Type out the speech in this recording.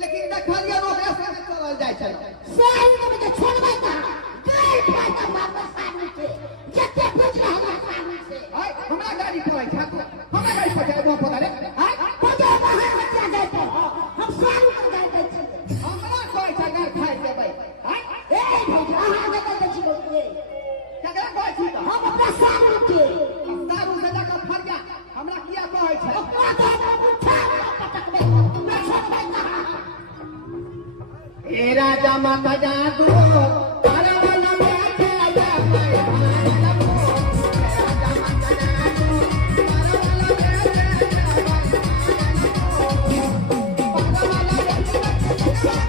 लेकिन देखलिए रोडे से चलल जाय छै साल के बजे छोड़बै त गाड़ी फाड़ के मारबै सामने से जते बुझ रहला सामने से हाय हमरा गाड़ी खोलै छै हमरा गाड़ी पर जाय पता रे हाय बजे बाहर बच्चा जाते हम साल के जाते छी हमरा कोइ जगह खाइ देबै हाय ए भौजी अहाँ जाते छी बोलिए जगह कोइ छी त हम अपना साल के दारू से जाकर फरिया हमरा किया कहै छै ओकरा तो उठा पटकबै ना छोड़बै कहां ए राजा माता जादू तारा वाला बैठे आया भाई राजा माता जादू तारा वाला बैठे आया भाई तारा वाला बैठे